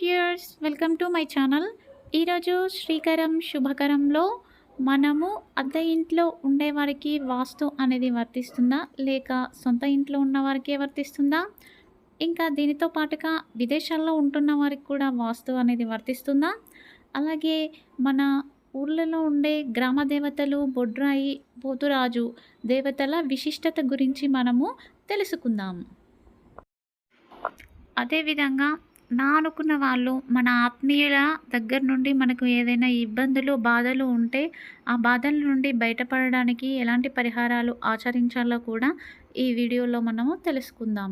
Viewers, welcome to my channel. ఈరోజు శ్రీకరం శుభకరంలో మనము అద్దె ఇంట్లో ఉండేవారికి వాస్తు అనేది వర్తిస్తుందా, లేక సొంత ఇంట్లో ఉన్నవారికే వర్తిస్తుందా, ఇంకా దీనితో పాటుగా విదేశాల్లో ఉంటున్న వారికి కూడా వాస్తు అనేది వర్తిస్తుందా, అలాగే మన ఊర్లలో ఉండే గ్రామ దేవతలు బొడ్రాయి, పోతురాజు దేవతల విశిష్టత గురించి మనము తెలుసుకుందాం. అదేవిధంగా నా అనుకున్న వాళ్ళు మన ఆత్మీయుల దగ్గర నుండి మనకు ఏదైనా ఇబ్బందులు, బాధలు ఉంటే ఆ బాధల నుండి బయటపడడానికి ఎలాంటి పరిహారాలు ఆచరించాలో కూడా ఈ వీడియోలో మనము తెలుసుకుందాం.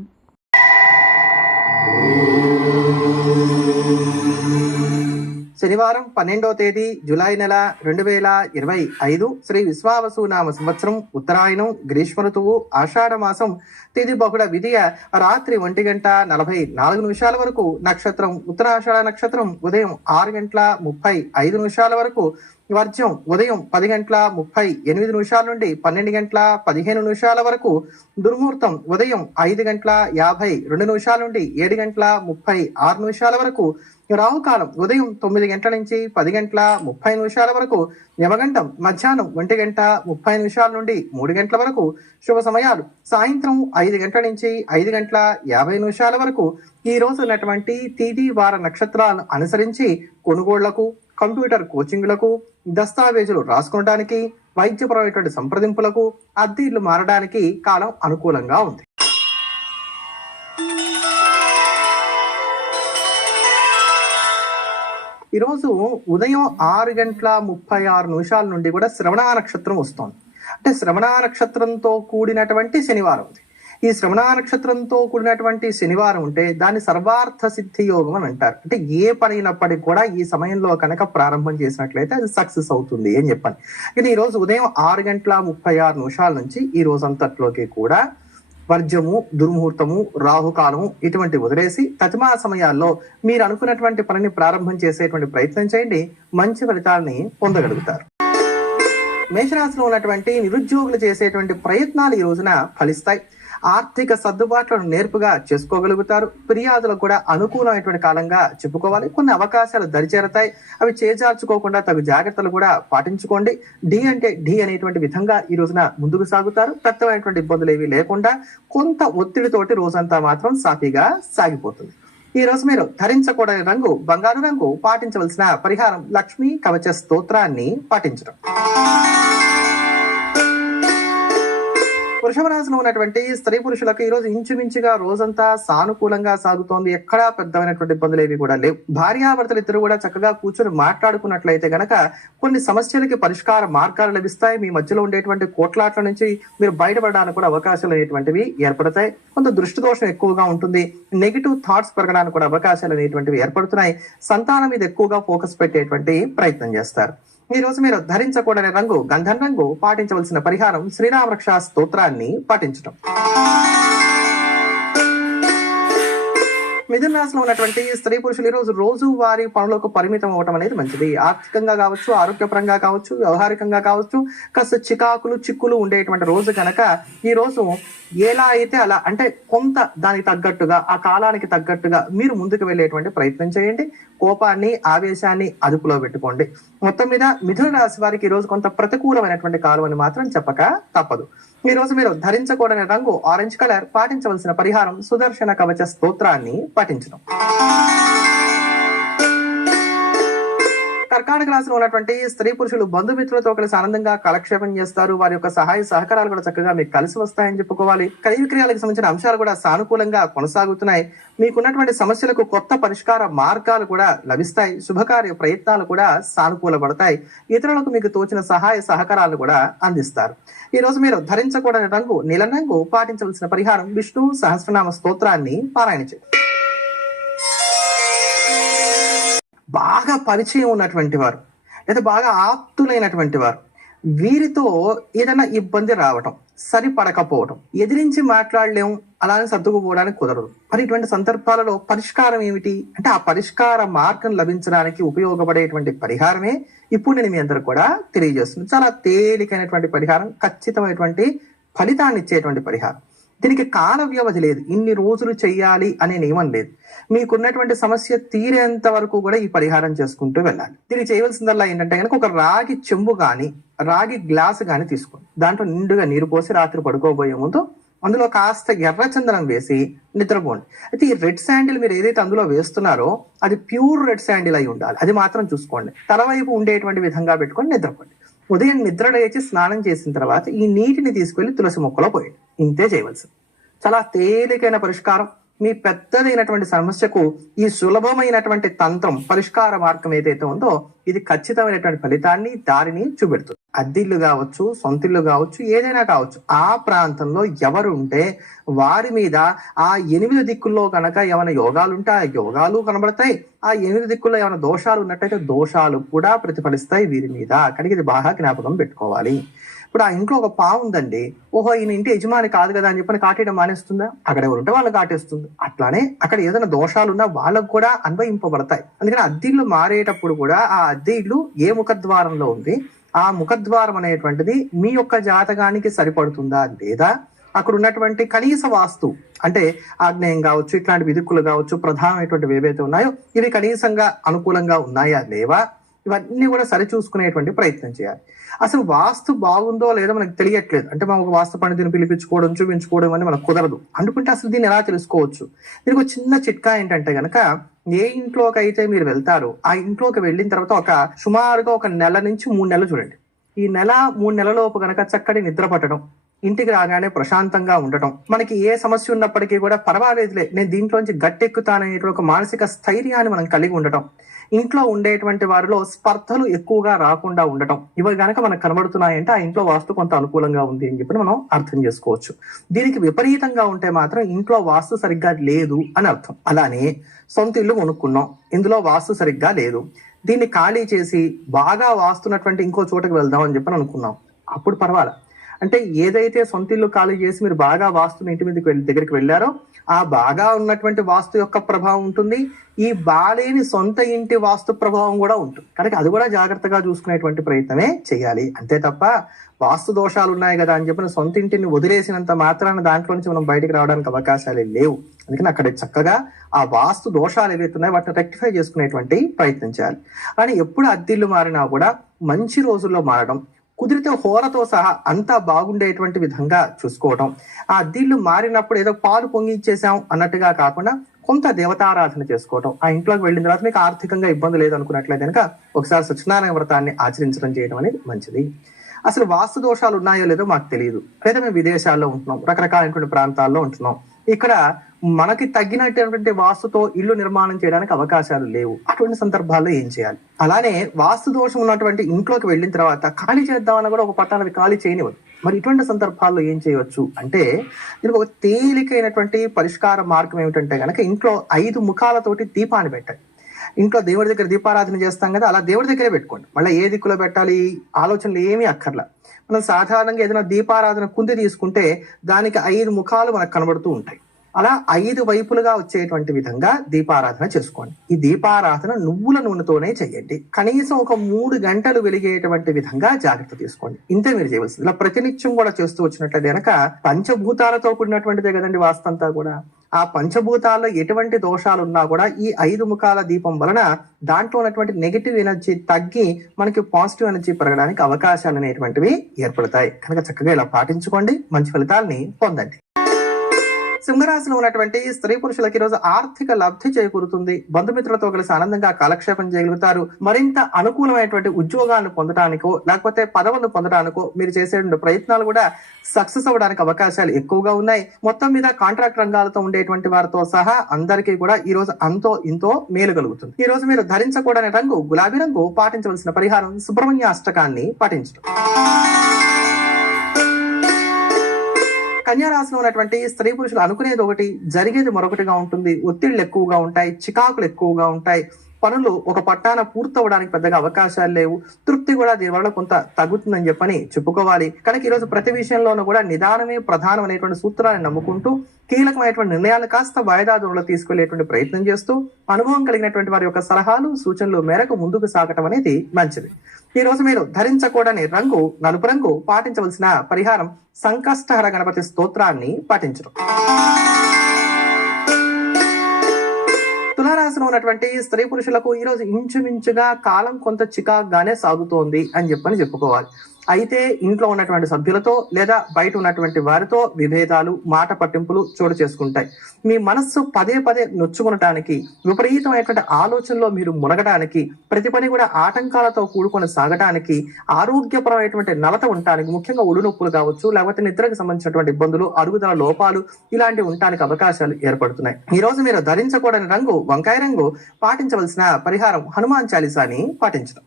శనివారం 12వ తేదీ జూలై నెల 2025 శ్రీ విశ్వావసునామ సంవత్సరం ఉత్తరాయణం గ్రీష్మ ఋతువు ఆషాఢ మాసం తిథి బహుళ విధియ రాత్రి 1:44 వరకు నక్షత్రం ఉత్తరాషాఢ నక్షత్రం ఉదయం 6:35 వరకు వర్జం ఉదయం 10:38 నుండి 12:15 వరకు దుర్ముహూర్తం ఉదయం 5:52 నుండి 7:36 వరకు రాహుకాలం ఉదయం 9 గంటల నుంచి 10:30 వరకు యమగండం మధ్యాహ్నం 1:30 నుండి 3 గంటల వరకు శుభ సమయాలు సాయంత్రం 5 గంటల నుంచి 5:50 వరకు ఈ రోజు ఉన్నటువంటి తిథి వార నక్షత్రాలను అనుసరించి కొనుగోళ్లకు, కంప్యూటర్ కోచింగ్లకు, దస్తావేజులు రాసుకోవడానికి, వైద్యపరమైనటువంటి సంప్రదింపులకు, అద్దె ఇల్లు మారడానికి కాలం అనుకూలంగా ఉంది. ఈరోజు ఉదయం 6:36 నుండి కూడా శ్రవణ నక్షత్రం వస్తోంది. అంటే శ్రవణ నక్షత్రంతో కూడినటువంటి శనివారం ఉంది. ఈ శ్రవణ నక్షత్రంతో కూడినటువంటి శనివారం ఉంటే దాన్ని సర్వార్థ సిద్ధి యోగం అని అంటారు. అంటే ఏ పని అయినప్పటికీ కూడా ఈ సమయంలో కనుక ప్రారంభం చేసినట్లయితే అది సక్సెస్ అవుతుంది అని చెప్పాను. కానీ ఈ రోజు ఉదయం 6:36 నుంచి ఈ రోజు అంతట్లోకి కూడా వర్జము, దుర్ముహూర్తము, రాహుకాలము ఇటువంటి వదిలేసి తతిమా సమయాల్లో మీరు అనుకున్నటువంటి పనిని ప్రారంభం చేసేటువంటి ప్రయత్నం చేయండి, మంచి ఫలితాలని పొందగలుగుతారు. మేషరాశిలో ఉన్నటువంటి నిరుద్యోగులు చేసేటువంటి ప్రయత్నాలు ఈ రోజున ఫలిస్తాయి. ఆర్థిక సర్దుబాట్లను నేర్పుగా చేసుకోగలుగుతారు. ఫిర్యాదులకు కూడా అనుకూలమైనటువంటి కాలంగా చెప్పుకోవాలి. కొన్ని అవకాశాలు దరిచేరతాయి, అవి చేజార్చుకోకుండా తగు జాగ్రత్తలు కూడా పాటించుకోండి. డి అంటే డి అనేటువంటి విధంగా ఈ రోజున ముందుకు సాగుతారు. పెద్దమైనటువంటి ఇబ్బందులు ఏవి లేకుండా కొంత ఒత్తిడితోటి రోజంతా మాత్రం సాఫీగా సాగిపోతుంది. ఈ రోజు మీరు ధరించకూడని రంగు బంగారు రంగు. పాటించవలసిన పరిహారం లక్ష్మీ కవచ స్తోత్రాన్ని పాటించడం. వృషభ రాశిలో ఉన్నటువంటి స్త్రీ పురుషులకు ఈ రోజు ఇంచుమించుగా రోజంతా సానుకూలంగా సాగుతోంది. ఎక్కడా పెద్దమైనటువంటి ఇబ్బందులు ఏవి కూడా లేవు. భార్యాభర్తలు ఇద్దరు కూడా చక్కగా కూర్చొని మాట్లాడుకున్నట్లయితే గనక కొన్ని సమస్యలకి పరిష్కార మార్గాలు లభిస్తాయి. మీ మధ్యలో ఉండేటువంటి కోట్లాట్ల నుంచి మీరు బయటపడడానికి కూడా అవకాశాలు అనేటువంటివి ఏర్పడతాయి. కొంత దృష్టి దోషం ఎక్కువగా ఉంటుంది. నెగిటివ్ థాట్స్ పెరగడానికి కూడా అవకాశాలు అనేటువంటివి ఏర్పడుతున్నాయి. సంతానం మీద ఎక్కువగా ఫోకస్ పెట్టేటువంటి ప్రయత్నం చేస్తారు. ఈ రోజు మీరు ధరించకూడని రంగు గంధం రంగు. పాటించవలసిన పరిహారం శ్రీరామ రక్షా స్తోత్రాన్ని పాటించడం. మిథున రాశిలో ఉన్నటువంటి స్త్రీ పురుషులు ఈ రోజు వారి పనులకు పరిమితం అవ్వటం అనేది మంచిది. ఆర్థికంగా కావచ్చు, ఆరోగ్యపరంగా కావచ్చు, వ్యవహారికంగా కావచ్చు, కాస్త చిక్కులు ఉండేటువంటి రోజు కనుక ఈ రోజు ఎలా అయితే అలా, అంటే కొంత దానికి తగ్గట్టుగా ఆ కాలానికి తగ్గట్టుగా మీరు ముందుకు వెళ్ళేటువంటి ప్రయత్నం చేయండి. కోపాన్ని, ఆవేశాన్ని అదుపులో పెట్టుకోండి. మొత్తం మీద మిథున రాశి వారికి ఈ రోజు కొంత ప్రతికూలమైనటువంటి కాలం అని మాత్రం చెప్పక తప్పదు. ఈ రోజు మీరు ధరించకూడని రంగు ఆరెంజ్ కలర్. పాటించవలసిన పరిహారం సుదర్శన కవచ స్తోత్రాన్ని పాటించడం. కర్కాటక రాశిలో ఉన్నటువంటి స్త్రీ పురుషులు బంధుమిత్రులతో కలిసి ఆనందంగా కాలక్షేపం చేస్తారు. వారి యొక్క సహాయ సహకారాలు కూడా చక్కగా మీకు కలిసి వస్తాయని చెప్పుకోవాలి. క్రయ విక్రయాలకు సంబంధించిన అంశాలు కూడా సానుకూలంగా కొనసాగుతున్నాయి. మీకున్నటువంటి సమస్యలకు కొత్త పరిష్కార మార్గాలు కూడా లభిస్తాయి. శుభకార్య ప్రయత్నాలు కూడా సానుకూలపడతాయి. ఇతరులకు మీకు తోచిన సహాయ సహకారాలు కూడా అందిస్తారు. ఈ రోజు మీరు ధరించకూడని రంగు నీలం రంగు. పాటించవలసిన పరిహారం విష్ణు సహస్రనామ స్తోత్రాన్ని పారాయణ చేయండి. బాగా పరిచయం ఉన్నటువంటి వారు లేదా బాగా ఆప్తులైనటువంటి వారు, వీరితో ఏదైనా ఇబ్బంది రావటం, సరిపడకపోవటం, ఎదిరించి మాట్లాడలేము, అలానే సర్దుకుపోవడానికి కుదరదు. మరి ఇటువంటి సందర్భాలలో పరిష్కారం ఏమిటి అంటే ఆ పరిష్కార మార్గం లభించడానికి ఉపయోగపడేటువంటి పరిహారమే ఇప్పుడు నేను మీ అందరూ కూడా తెలియజేస్తున్నాను. చాలా తేలికైనటువంటి పరిహారం, ఖచ్చితమైనటువంటి ఫలితాన్ని ఇచ్చేటువంటి పరిహారం. దీనికి కాల వ్యవధి లేదు, ఇన్ని రోజులు చెయ్యాలి అనే నియమం లేదు. మీకున్నటువంటి సమస్య తీరేంత వరకు కూడా ఈ పరిహారం చేసుకుంటూ వెళ్ళాలి. దీనికి చేయవలసిందల్లా ఏంటంటే కనుక ఒక రాగి చెంబు కానీ రాగి గ్లాసు కానీ తీసుకోండి. దాంట్లో నిండుగా నీరు పోసి రాత్రి పడుకోబోయే ముందు అందులో కాస్త ఎర్రచందనం వేసి నిద్రపోండి. అయితే ఈ రెడ్ శాండిల్ మీరు ఏదైతే అందులో వేస్తున్నారో అది ప్యూర్ రెడ్ శాండిల్ అయి ఉండాలి. అది మాత్రం చూసుకోండి. తలవైపు ఉండేటువంటి విధంగా పెట్టుకొని నిద్రపోండి. ఉదయం నిద్ర లేచి స్నానం చేసిన తర్వాత ఈ నీటిని తీసుకెళ్లి తులసి మొక్కలో పోయండి. ఇంతే చేయవలసింది. చాలా తేలికైన పరిష్కారం. మీ పెద్దదైనటువంటి సమస్యకు ఈ సులభమైనటువంటి తంత్రం పరిష్కార మార్గం ఏదైతే ఉందో ఇది ఖచ్చితమైనటువంటి ఫలితాన్ని దారిని చూపెడుతుంది. అద్దిల్లు కావచ్చు, సొంతిల్లు కావచ్చు, ఏదైనా కావచ్చు, ఆ ప్రాంతంలో ఎవరు ఉంటే వారి మీద ఆ 8 దిక్కుల్లో కనుక ఏమైనా యోగాలు ఉంటే ఆ యోగాలు కనబడతాయి. ఆ 8 దిక్కుల్లో ఏమైనా దోషాలు ఉన్నట్టయితే దోషాలు కూడా ప్రతిఫలిస్తాయి వీరి మీద. కనుక ఇది బాగా జ్ఞాపకం పెట్టుకోవాలి. ఇప్పుడు ఆ ఇంట్లో ఒక పాము ఉందండి, ఓహో ఈయన ఇంటి యజమాని కాదు కదా అని చెప్పని కాటేయడం మానేస్తుందా? అక్కడ ఎవరు ఉంటే వాళ్ళు కాటేస్తుంది. అట్లానే అక్కడ ఏదైనా దోషాలున్నా వాళ్ళకు కూడా అన్వయింపబడతాయి. అందుకని అద్దెళ్ళు మారేటప్పుడు కూడా ఆ అద్దె ఇల్లు ఏ ముఖద్వారంలో ఉంది, ఆ ముఖద్వారం అనేటువంటిది మీ యొక్క జాతకానికి సరిపడుతుందా లేదా, అక్కడ ఉన్నటువంటి కనీస వాస్తు అంటే ఆగ్నేయం కావచ్చు, ఇట్లాంటి విదిక్కులు కావచ్చు, ప్రధానమైనటువంటివి ఏవైతే ఉన్నాయో ఇవి కనీసంగా అనుకూలంగా ఉన్నాయా లేవా, ఇవన్నీ కూడా సరిచూసుకునేటువంటి ప్రయత్నం చేయాలి. అసలు వాస్తు బాగుందో లేదో మనకు తెలియట్లేదు అంటే మనం ఒక వాస్తు పండితుని పిలిపించుకోవడం, చూపించుకోవడం అని మనకు కుదరదు అనుకుంటే అసలు దీన్ని ఎలా తెలుసుకోవచ్చు? దీనికి ఒక చిన్న చిట్కా ఏంటంటే గనక ఏ ఇంట్లోకి అయితే మీరు వెళ్తారో ఆ ఇంట్లోకి వెళ్ళిన తర్వాత ఒక సుమారుగా 1 నెల నుంచి 3 నెలలు చూడండి. ఈ 1-3 నెలలోపు గనక చక్కటి నిద్ర పట్టడం, ఇంటికి రాగానే ప్రశాంతంగా ఉండటం, మనకి ఏ సమస్య ఉన్నప్పటికీ కూడా పర్వాలేదులే నేను దీంట్లోంచి గట్టెక్కుతాననేటువంటి ఒక మానసిక స్థైర్యాన్ని మనం కలిగి ఉండటం, ఇంట్లో ఉండేటువంటి వారిలో స్పర్ధలు ఎక్కువగా రాకుండా ఉండటం, ఇవి కనుక మనకు కనబడుతున్నాయంటే ఆ ఇంట్లో వాస్తు కొంత అనుకూలంగా ఉంది అని చెప్పి మనం అర్థం చేసుకోవచ్చు. దీనికి విపరీతంగా ఉంటే మాత్రం ఇంట్లో వాస్తు సరిగ్గా లేదు అని అర్థం. అలానే సొంత ఇల్లు కొనుక్కున్నాం, ఇందులో వాస్తు సరిగ్గా లేదు, దీన్ని ఖాళీ చేసి బాగా వాస్తున్నటువంటి ఇంకో చోటకి వెళ్దాం అని చెప్పని అనుకున్నాం, అప్పుడు పర్వాలా. అంటే ఏదైతే సొంత ఇల్లు ఖాళీ చేసి మీరు బాగా వాస్తున్న ఇంటి మీదకి దగ్గరికి వెళ్ళారో ఆ బాగా ఉన్నటువంటి వాస్తు యొక్క ప్రభావం ఉంటుంది, ఈ బాలేని సొంత ఇంటి వాస్తు ప్రభావం కూడా ఉంటుంది. కనుక అది కూడా జాగ్రత్తగా చూసుకునేటువంటి ప్రయత్నమే చేయాలి. అంతే తప్ప వాస్తు దోషాలు ఉన్నాయి కదా అని చెప్పిన సొంత ఇంటిని వదిలేసినంత మాత్రాన దాంట్లో నుంచి మనం బయటకు రావడానికి అవకాశాలే లేవు. అందుకని అక్కడ చక్కగా ఆ వాస్తు దోషాలు ఏవైతే ఉన్నాయో వాటిని రెక్టిఫై చేసుకునేటువంటి ప్రయత్నం చేయాలి. కానీ ఎప్పుడు అద్దిల్లు మారినా కూడా మంచి రోజుల్లో మారడం, కుదిరితే హోరతో సహా అంతా బాగుండేటువంటి విధంగా చూసుకోవటం, ఆ అద్దిల్లు మారినప్పుడు ఏదో పాలు పొంగిచ్చేసాం అన్నట్టుగా కాకుండా కొంత దేవతారాధన చేసుకోవటం, ఆ ఇంట్లోకి వెళ్ళిన తర్వాత మీకు ఆర్థికంగా ఇబ్బంది లేదనుకున్నట్లయితే కనుక ఒకసారి సత్యనారాయణ వ్రతాన్ని ఆచరించడం చేయడం అనేది మంచిది. అసలు వాస్తు దోషాలు ఉన్నాయో లేదో మాకు తెలియదు, లేదా మేము విదేశాల్లో ఉంటున్నాం, రకరకాలైనటువంటి ప్రాంతాల్లో ఉంటున్నాం, ఇక్కడ మనకి తగ్గినటువంటి వాస్తుతో ఇల్లు నిర్మాణం చేయడానికి అవకాశాలు లేవు. అటువంటి సందర్భాల్లో ఏం చేయాలి? అలానే వాస్తు దోషం ఉన్నటువంటి ఇంట్లోకి వెళ్ళిన తర్వాత ఖాళీ చేద్దామన్నా కూడా ఒక పట్టాన్ని ఖాళీ చేయనివ్వదు. మరి ఇటువంటి సందర్భాల్లో ఏం చేయవచ్చు అంటే దీనికి ఒక తేలికైనటువంటి పరిష్కార మార్గం ఏమిటంటే కనుక ఇంట్లో 5 ముఖాలతోటి దీపాన్ని పెట్టండి. ఇంట్లో దేవుడి దగ్గర దీపారాధన చేస్తాం కదా, అలా దేవుడి దగ్గరే పెట్టుకోండి. మళ్ళీ ఏ దిక్కులో పెట్టాలి ఆలోచనలు ఏమీ అక్కర్లా. మనం సాధారణంగా ఏదైనా దీపారాధన కుంది తీసుకుంటే దానికి 5 ముఖాలు మనకు కనబడుతూ ఉంటాయి. అలా 5 వైపులుగా వచ్చేటువంటి విధంగా దీపారాధన చేసుకోండి. ఈ దీపారాధన నువ్వుల నూనెతోనే చేయండి. కనీసం ఒక 3 గంటలు వెలిగేటువంటి విధంగా జాగ్రత్త తీసుకోండి. ఇంతే మీరు చేయవలసింది. ఇలా ప్రతినిత్యం కూడా చేస్తూ వచ్చినట్లయితే కనుక పంచభూతాలతో కూడినటువంటిదే కదండి వాస్తంతా కూడా. ఆ పంచభూతాల్లో ఎటువంటి దోషాలు ఉన్నా కూడా ఈ 5 ముఖాల దీపం వలన దాంట్లో ఉన్నటువంటి నెగిటివ్ ఎనర్జీ తగ్గి మనకి పాజిటివ్ ఎనర్జీ పెరగడానికి అవకాశాలు అనేటువంటివి ఏర్పడతాయి. కనుక చక్కగా ఇలా పాటించుకోండి, మంచి ఫలితాలని పొందండి. సింహరాశిలో ఉన్నటువంటి స్త్రీ పురుషులకి ఈ రోజు ఆర్థిక లబ్ధి చేకూరుతుంది. బంధుమిత్రులతో కలిసి ఆనందంగా కాలక్షేపం చేయగలుగుతారు. మరింత అనుకూలమైనటువంటి ఉద్యోగాలను పొందడానికో లేకపోతే పదవులను పొందడానికో మీరు చేసే ప్రయత్నాలు కూడా సక్సెస్ అవ్వడానికి అవకాశాలు ఎక్కువగా ఉన్నాయి. మొత్తం మీద కాంట్రాక్ట్ రంగాలతో ఉండేటువంటి వారితో సహా అందరికీ కూడా ఈ రోజు అంతో ఇంతో మేలు కలుగుతుంది. ఈ రోజు మీరు ధరించకూడని రంగు గులాబీ రంగు. పాటించవలసిన పరిహారం సుబ్రహ్మణ్య అష్టకాన్ని పాటించడం. కన్యా రాశిలో ఉన్నటువంటి స్త్రీ పురుషులు అనుకునేది ఒకటి, జరిగేది మరొకటిగా ఉంటుంది. ఒత్తిళ్లు ఎక్కువగా ఉంటాయి, చికాకులు ఎక్కువగా ఉంటాయి. పనులు ఒక పట్టాన పూర్తవడానికి పెద్దగా అవకాశాలు లేవు. తృప్తి కూడా దీనివల్ల కొంత తగ్గుతుందని చెప్పని చెప్పుకోవాలి. కనుక ఈరోజు ప్రతి విషయంలోనూ కూడా నిదానమే ప్రధానం అనేటువంటి సూత్రాన్ని నమ్ముకుంటూ కీలకమైనటువంటి నిర్ణయాలు కాస్త వాయిదా దూరంలో తీసుకెళ్లేటువంటి ప్రయత్నం చేస్తూ అనుభవం కలిగినటువంటి వారి యొక్క సలహాలు సూచనలు మేరకు ముందుకు సాగటం అనేది మంచిది. ఈ రోజు మీరు ధరించకూడని రంగు నలుపు రంగు. పాటించవలసిన పరిహారం సంకష్టహర గణపతి స్తోత్రాన్ని పాటించడం. తులారాశిలో ఉన్నటువంటి స్త్రీ పురుషులకు ఈ రోజు ఇంచుమించుగా కాలం కొంత చికాగ్గానే సాగుతోంది అని చెప్పని చెప్పుకోవాలి. అయితే ఇంట్లో ఉన్నటువంటి సభ్యులతో లేదా బయట ఉన్నటువంటి వారితో విభేదాలు, మాట పట్టింపులు చోటు చేసుకుంటాయి. మీ మనస్సు పదే పదే నొచ్చుకునటానికి, విపరీతమైనటువంటి ఆలోచనలో మీరు మునగడానికి, ప్రతి పని కూడా ఆటంకాలతో కూడుకొని సాగటానికి, ఆరోగ్యపరమైనటువంటి నలత ఉండటానికి, ముఖ్యంగా ఒళ్ళు నొప్పులు కావచ్చు, లేకపోతే నిద్రకు సంబంధించినటువంటి ఇబ్బందులు, అరుగుదల లోపాలు ఇలాంటివి ఉండటానికి అవకాశాలు ఏర్పడుతున్నాయి. ఈ రోజు మీరు ధరించకూడని రంగు వంకాయ రంగు. పాటించవలసిన పరిహారం హనుమాన్ చాలీసాని పాటించడం.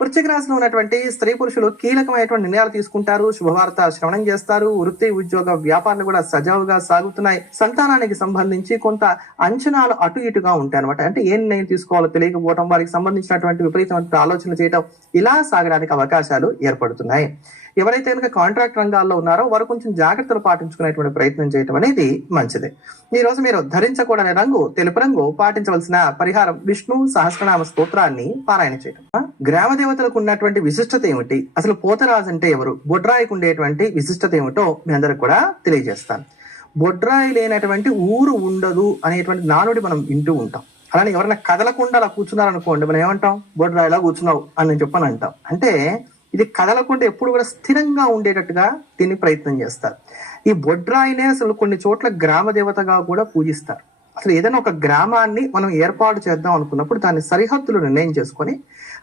వృశ్చిక రాశిలో ఉన్నటువంటి స్త్రీ పురుషులు కీలకమైనటువంటి నిర్ణయాలు తీసుకుంటారు. శుభవార్త శ్రవణం చేస్తారు. వృత్తి ఉద్యోగ వ్యాపారాలు కూడా సజావుగా సాగుతున్నాయి. సంతానానికి సంబంధించి కొంత అంచనాలు అటు ఇటుగా ఉంటాయి అనమాట. అంటే ఏ నిర్ణయం తీసుకోవాలో తెలియకపోవడం, వారికి సంబంధించినటువంటి విపరీతమైన ఆలోచనలు చేయడం, ఇలా సాగడానికి అవకాశాలు ఏర్పడుతున్నాయి. ఎవరైతే కనుక కాంట్రాక్ట్ రంగాల్లో ఉన్నారో వారు కొంచెం జాగ్రత్తలు పాటించుకునేటువంటి ప్రయత్నం చేయడం అనేది మంచిది. ఈ రోజు మీరు ధరించకూడని రంగు తెలుపు రంగు. పాటించవలసిన పరిహారం విష్ణు సహస్రనామ స్తోత్రాన్ని పారాయణ చేయడం. గ్రామ దేవతలకు ఉన్నటువంటి విశిష్టత ఏమిటి, అసలు పోతరాజు అంటే ఎవరు, బొడ్రాయికి ఉండేటువంటి విశిష్టత ఏమిటో మీ అందరికి కూడా తెలియజేస్తాను. బొడ్రాయి లేనటువంటి ఊరు ఉండదు అనేటువంటి నానుడి మనం వింటూ ఉంటాం. అలానే ఎవరైనా కదలకుండా అలా కూర్చున్నారనుకోండి, మనం ఏమంటాం, బొడ్రాయిలా కూర్చున్నావు అని చెప్పని అంటాం. అంటే ఇది కదలకుండా ఎప్పుడు కూడా స్థిరంగా ఉండేటట్టుగా దీన్ని ప్రయత్నం చేస్తారు. ఈ బొడ్రాయినే అసలు కొన్ని చోట్ల గ్రామ దేవతగా కూడా పూజిస్తారు. అసలు ఏదైనా ఒక గ్రామాన్ని మనం ఏర్పాటు చేద్దాం అనుకున్నప్పుడు దాని సరిహద్దులు నిర్ణయం చేసుకొని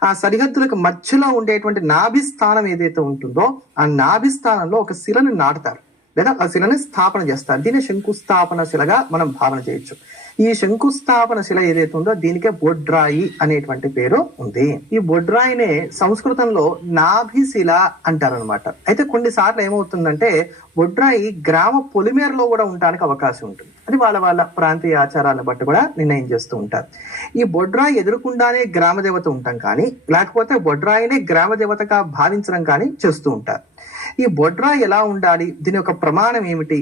ఆ సరిహద్దులకు మధ్యలో ఉండేటువంటి నాభి స్థానం ఏదైతే ఉంటుందో ఆ నాభి స్థానంలో ఒక శిలను నాటుతారు లేదా ఆ శిలని స్థాపన చేస్తారు. దీన్ని శంకుస్థాపన శిలగా మనం భావన చేయొచ్చు. ఈ శంకుస్థాపన శిల ఏదైతే ఉందో దీనికే బొడ్రాయి అనేటువంటి పేరు ఉంది. ఈ బొడ్రాయినే సంస్కృతంలో నాభిశిల అంటారనమాట. అయితే కొన్నిసార్లు ఏమవుతుందంటే బొడ్రాయి గ్రామ పొలిమేరలో కూడా ఉండడానికి అవకాశం ఉంటుంది. అది వాళ్ళ వాళ్ళ ప్రాంతీయ ఆచారాలను బట్టి కూడా నిర్ణయం చేస్తూ ఉంటారు. ఈ బొడ్రాయి ఎదురుకుండానే గ్రామ దేవత ఉంటాం కానీ, లేకపోతే బొడ్రాయినే గ్రామ దేవతగా భావించడం కానీ చేస్తూ ఉంటారు. ఈ బొడ్రాయి ఎలా ఉండాలి, దీని యొక్క ప్రమాణం ఏమిటి,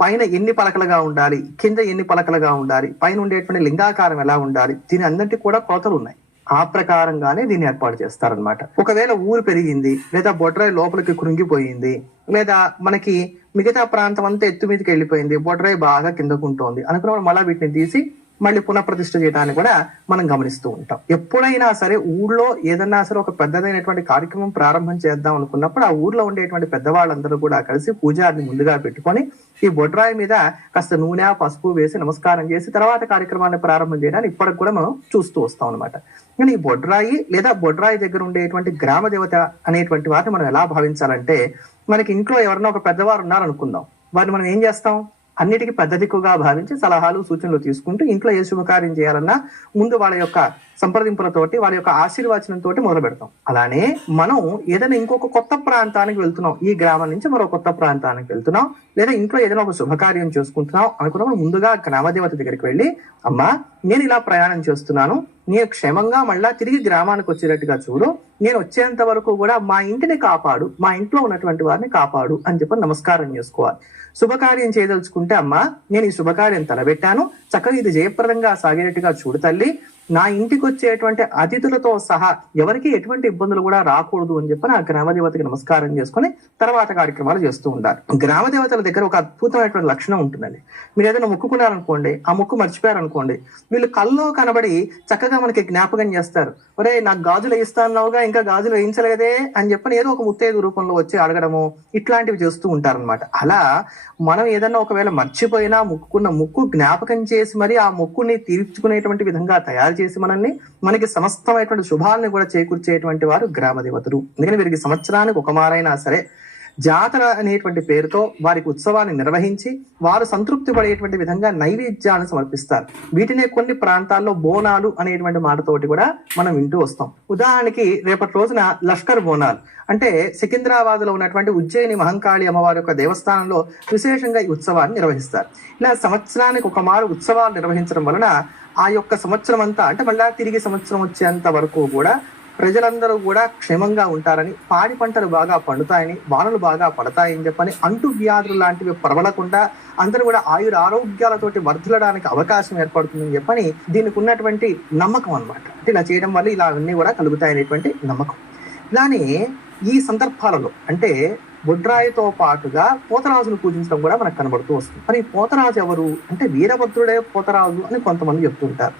పైన ఎన్ని పలకలుగా ఉండాలి, కింద ఎన్ని పలకలుగా ఉండాలి, పైన ఉండేటువంటి లింగాకారం ఎలా ఉండాలి, దీని అందరికీ కూడా కొలతలు ఉన్నాయి. ఆ ప్రకారంగానే దీన్ని ఏర్పాటు చేస్తారనమాట. ఒకవేళ ఊరు పెరిగింది లేదా బొడ్రాయి లోపలికి కృంగిపోయింది లేదా మనకి మిగతా ప్రాంతం అంతా ఎత్తు మీదకి వెళ్ళిపోయింది, బొడ్రాయి బాగా కిందకుంటోంది అనుకున్నప్పుడు మళ్ళీ వీటిని తీసి మళ్ళీ పునఃప్రతిష్ఠ చేయడానికి కూడా మనం గమనిస్తూ ఉంటాం. ఎప్పుడైనా సరే ఊళ్ళో ఏదన్నా సరే ఒక పెద్దదైనటువంటి కార్యక్రమం ప్రారంభం చేద్దాం అనుకున్నప్పుడు ఆ ఊర్లో ఉండేటువంటి పెద్దవాళ్ళందరూ కూడా కలిసి పూజారిని ముందుగా పెట్టుకొని ఈ బొడ్రాయి మీద కాస్త నూనె పసుపు వేసి నమస్కారం చేసి తర్వాత కార్యక్రమాన్ని ప్రారంభం చేయడానికి ఇప్పటికి కూడా మనం చూస్తూ వస్తాం అనమాట. కానీ ఈ బొడ్రాయి లేదా బొడ్రాయి దగ్గర ఉండేటువంటి గ్రామ దేవత అనేటువంటి వాటిని మనం ఎలా భావించాలంటే, మనకి ఇంట్లో ఎవరన్నా ఒక పెద్దవారు ఉన్నారనుకుందాం, వారిని మనం ఏం చేస్తాం, అన్నిటికీ పెద్ద దిక్కుగా భావించి సలహాలు సూచనలు తీసుకుంటూ ఇంట్లో ఏ శుభకార్యం చేయాలన్నా ముందు వాళ్ళ యొక్క సంప్రదింపులతోటి వాళ్ళ యొక్క ఆశీర్వచనంతో మొదలు పెడతాం. అలానే మనం ఏదైనా ఇంకొక కొత్త ప్రాంతానికి వెళ్తున్నాం, ఈ గ్రామం నుంచి మరో కొత్త ప్రాంతానికి వెళ్తున్నాం, లేదా ఇంట్లో ఏదైనా ఒక శుభకార్యం చేసుకుంటున్నాం అనుకున్నప్పుడు ముందుగా గ్రామదేవత దగ్గరికి వెళ్ళి, అమ్మా నేను ఇలా ప్రయాణం చేస్తున్నాను, నేను క్షేమంగా మళ్ళా తిరిగి గ్రామానికి వచ్చేటట్టుగా చూడు, నేను వచ్చేంత వరకు కూడా మా ఇంటిని కాపాడు, మా ఇంట్లో ఉన్నటువంటి వారిని కాపాడు అని చెప్పి నమస్కారం చేసుకోవాలి. శుభకార్యం చేయదలుచుకుంటే, అమ్మా నేను ఈ శుభకార్యం తలబెట్టాను, చక్కగా ఇది జయప్రదంగా సాగేటట్టుగా చూడు తల్లి, నా ఇంటికి వచ్చేటువంటి అతిథులతో సహా ఎవరికి ఎటువంటి ఇబ్బందులు కూడా రాకూడదు అని చెప్పి ఆ గ్రామదేవతకి నమస్కారం చేసుకుని తర్వాత కార్యక్రమాలు చేస్తూ ఉంటారు. గ్రామదేవతల దగ్గర ఒక అద్భుతమైనటువంటి లక్షణం ఉంటుందండి. మీరు ఏదైనా మొక్కుకున్నారనుకోండి, ఆ మొక్కు మర్చిపోయారనుకోండి, వీళ్ళు కల్లో కనబడి చక్కగా మనకి జ్ఞాపకం చేస్తారు. ఒరే నాకు గాజులు వేయిస్తాన్నావుగా, ఇంకా గాజులు వేయించలేదే అని చెప్పని ఏదో ఒక ముత్తైదు రూపంలో వచ్చి అడగడము ఇట్లాంటివి చేస్తూ ఉంటారనమాట. అలా మనం ఏదన్నా ఒకవేళ మర్చిపోయినా మొక్కుకున్న మొక్కు జ్ఞాపకం చేసి మరి ఆ మొక్కుని తీర్చుకునేటువంటి విధంగా తయారు చేసి మనకి సమస్తమైనటువంటి శుభాలను కూడా చేకూర్చేటువంటి వారు గ్రామ దేవతలు. ఎందుకని వీరికి సంవత్సరానికి ఒక మారైనా సరే జాతర అనేటువంటి పేరుతో వారికి ఉత్సవాన్ని నిర్వహించి వారు సంతృప్తి పడేటువంటి విధంగా నైవేద్యాన్ని సమర్పిస్తారు. వీటినే కొన్ని ప్రాంతాల్లో బోనాలు అనేటువంటి మాటతోటి కూడా మనం వింటూ వస్తాం. ఉదాహరణకి రేపటి రోజున లష్కర్ బోనాలు అంటే సికింద్రాబాద్ లో ఉన్నటువంటి ఉజ్జయిని మహంకాళి అమ్మవారి యొక్క దేవస్థానంలో విశేషంగా ఈ ఉత్సవాన్ని నిర్వహిస్తారు. ఇలా సంవత్సరానికి ఒక మారు ఉత్సవాలు నిర్వహించడం వలన ఆ యొక్క సంవత్సరం అంతా అంటే మళ్ళా తిరిగి సంవత్సరం వచ్చేంత వరకు కూడా ప్రజలందరూ కూడా క్షేమంగా ఉంటారని, పాడి పంటలు బాగా పండుతాయని, వానలు బాగా పడతాయని చెప్పని, అంటు వ్యాధులు లాంటివి ప్రబలకుండా అందరూ కూడా ఆయుర ఆరోగ్యాలతోటి వర్ధిల్లడానికి అవకాశం ఏర్పడుతుందని చెప్పని దీనికి ఉన్నటువంటి నమ్మకం అన్నమాట. అంటే ఇలా చేయడం వల్ల ఇలా అన్నీ కూడా కలుగుతాయనేటువంటి నమ్మకం. ఇలానే ఈ సందర్భాలలో అంటే బొడ్రాయితో పాటుగా పోతరాజును పూజించడం కూడా మనకు కనబడుతూ వస్తుంది. మరి పోతరాజు ఎవరు అంటే వీరభద్రుడే పోతరాజు అని కొంతమంది చెప్తుంటారు.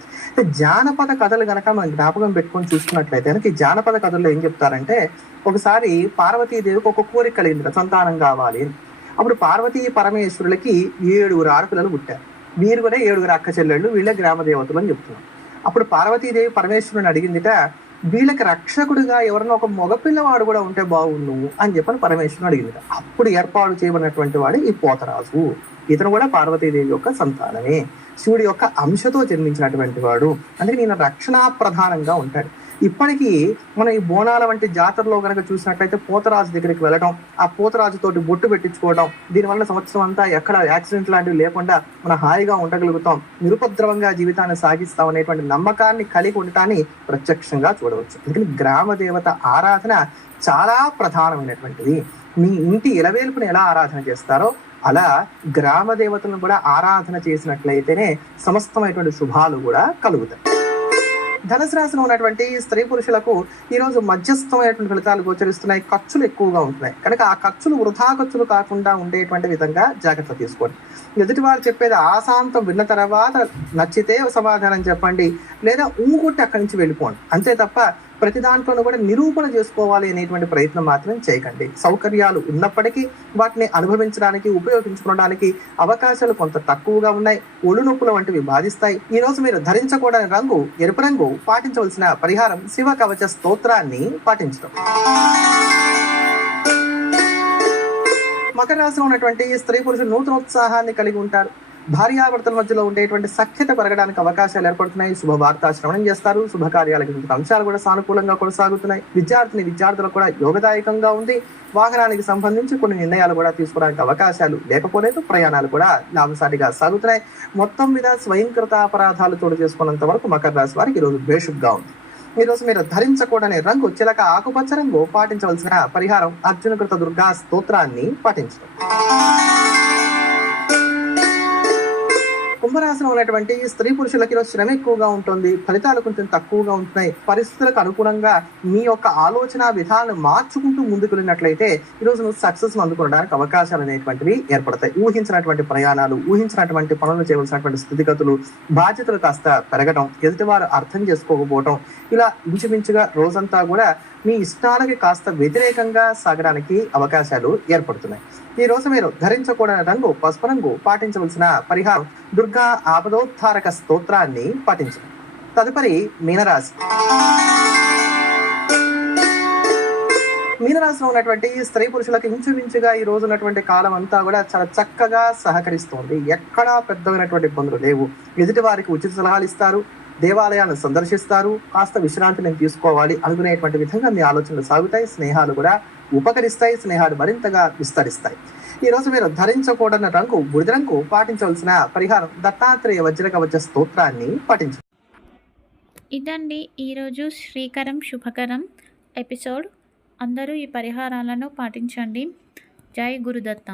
జానపద కథలు గనక మనం జ్ఞాపకం పెట్టుకొని చూసుకున్నట్లయితే ఈ జానపద కథల్లో ఏం చెప్తారంటే ఒకసారి పార్వతీదేవికి ఒక కోరిక కలిగింది, సంతానం కావాలి అని. అప్పుడు పార్వతీ పరమేశ్వరులకి 7 ఆడపిల్లలు పుట్టారు. వీరు కూడా 7 అక్క చెల్లెళ్ళు, వీళ్ళే గ్రామ దేవతలు అని చెప్తున్నారు. అప్పుడు పార్వతీదేవి పరమేశ్వరుని అడిగిందిట, వీళ్ళకి రక్షకుడిగా ఎవరన్నా ఒక మగపిల్లవాడు కూడా ఉంటే బాగుండు అని చెప్పని పరమేశ్వరుని అడిగింది. అప్పుడు ఏర్పాటు చేయబడినటువంటి వాడు ఈ పోతరాజు. ఇతను కూడా పార్వతీదేవి యొక్క సంతానమే, శివుడి యొక్క అంశతో జన్మించినటువంటి వాడు. అందుకే ఈయన రక్షణ ప్రధానంగా ఉంటాడు. ఇప్పటికీ మనం ఈ బోనాల వంటి జాతరలో కనుక చూసినట్లయితే పోతరాజు దగ్గరికి వెళ్ళడం, ఆ పోతరాజుతోటి బొట్టు పెట్టించుకోవడం, దీనివల్ల సంవత్సరం అంతా ఎక్కడ యాక్సిడెంట్ లాంటివి లేకుండా మనం హాయిగా ఉండగలుగుతాం, నిరుపద్రవంగా జీవితాన్ని సాగిస్తాం అనేటువంటి నమ్మకాన్ని కలిగి ఉండటాన్ని ప్రత్యక్షంగా చూడవచ్చు. అందుకని గ్రామ దేవత ఆరాధన చాలా ప్రధానమైనటువంటిది. మీ ఇంటి ఇలవేల్పుని ఎలా ఆరాధన చేస్తారో అలా గ్రామ దేవతలను కూడా ఆరాధన చేసినట్లయితేనే సమస్తమైనటువంటి శుభాలు కూడా కలుగుతాయి. ధనుసు రాశిలో ఉన్నటువంటి స్త్రీ పురుషులకు ఈ రోజు మధ్యస్థమైనటువంటి ఫలితాలు గోచరిస్తున్నాయి. ఖర్చులు ఎక్కువగా ఉంటున్నాయి కనుక ఆ ఖర్చులు వృధా ఖర్చులు కాకుండా ఉండేటువంటి విధంగా జాగ్రత్త తీసుకోండి. ఎదుటి వారు చెప్పేది ఆశాంతం విన్న తర్వాత నచ్చితే సమాధానం చెప్పండి, లేదా ఊగుట్టి అక్కడి నుంచి వెళ్ళిపోండి. అంతే తప్ప ప్రతి దాంట్లోనూ కూడా నిరూపణ చేసుకోవాలి అనేటువంటి ప్రయత్నం మాత్రం చేయకండి. సౌకర్యాలు ఉన్నప్పటికీ వాటిని అనుభవించడానికి ఉపయోగించుకోవడానికి అవకాశాలు కొంత తక్కువగా ఉన్నాయి. ఒళ్ళు నొప్పుల వంటివి బాధిస్తాయి. ఈ రోజు మీరు ధరించకూడని రంగు ఎరుపు రంగు. పాటించవలసిన పరిహారం శివ కవచ స్తోత్రాన్ని పాటించడం. మకర రాశిలో ఉన్నటువంటి స్త్రీ పురుషులు నూతనోత్సాహాన్ని కలిగి ఉంటారు. భార్యాభర్తల మధ్యలో ఉండేటువంటి సఖ్యత పెరగడానికి అవకాశాలు ఏర్పడుతున్నాయి. శుభవార్త శ్రవణం చేస్తారు. శుభకార్యాలకు అంశాలు కూడా సానుకూలంగా కొనసాగుతున్నాయి. విద్యార్థులకు కూడా యోగదాయకంగా ఉంది. వాహనానికి సంబంధించి కొన్ని నిర్ణయాలు కూడా తీసుకోవడానికి అవకాశాలు లేకపోలేదు. ప్రయాణాలు కూడా లాభసాటిగా సాగుతున్నాయి. మొత్తం మీద స్వయంకృత అపరాధాలు చోటు చేసుకున్నంత వరకు మకర రాశి వారికి ఈరోజు బేషుగ్గా ఉంది. ఈ రోజు మీరు ధరించకూడని రంగు చిలక ఆకుపచ్చ రంగు. పాటించవలసిన పరిహారం అర్జునకృత దుర్గా స్తోత్రాన్ని పాటించడం. కుంభరాశిలో ఉన్నటువంటి స్త్రీ పురుషులకి ఈరోజు శ్రమ ఎక్కువగా ఉంటుంది. ఫలితాలు కొంచెం తక్కువగా ఉంటున్నాయి. పరిస్థితులకు అనుగుణంగా మీ యొక్క ఆలోచన విధాలను మార్చుకుంటూ ముందుకు వెళ్ళినట్లయితే ఈరోజు నువ్వు సక్సెస్ అందుకోవడానికి అవకాశాలు అనేటువంటివి ఏర్పడతాయి. ఊహించినటువంటి ప్రయాణాలు, ఊహించినటువంటి పనులు చేయవలసినటువంటి స్థితిగతులు, బాధ్యతలు కాస్త పెరగడం, ఎదుటివారు అర్థం చేసుకోకపోవడం, ఇలా ఇంచుమించుగా రోజంతా కూడా మీ ఇష్టాలకి కాస్త వ్యతిరేకంగా సాగడానికి అవకాశాలు ఏర్పడుతున్నాయి. ఈ రోజు మీరు ధరించకూడని రంగు పసుపు రంగు. పాటించవలసిన పరిహారం దుర్గా ఆపదోద్ధారక స్తోత్రాన్ని పాటించడం. తదుపరి మీనరాశి. మీనరాశిలో ఉన్నటువంటి స్త్రీ పురుషులకు ఇంచుమించుగా ఈ రోజు ఉన్నటువంటి కాలం అంతా కూడా చాలా చక్కగా సహకరిస్తోంది. ఎక్కడా పెద్దమైనటువంటి ఇబ్బందులు లేవు. ఎదుటి వారికి ఉచిత సలహాలు ఇస్తారు, దేవాలయాన్ని సందర్శిస్తారు, కాస్త విశ్రాంతిని తీసుకోవాలి అనుకునేటువంటి విధంగా మీ ఆలోచనలు సాగుతాయి. స్నేహాలు కూడా ఉపకరిస్తాయి. స్నేహాలు మరింతగా విస్తరిస్తాయి. ఈ రోజు మీరు ధరించకూడని రంగు బూడిద రంగు. పాటించవలసిన పరిహారం దత్తాత్రేయ వజ్ర కవచ స్తోత్రాన్ని పాటించండి. ఇదండి ఈరోజు శ్రీకరం శుభకరం ఎపిసోడ్. అందరూ ఈ పరిహారాలను పాటించండి. జై గురుదత్త.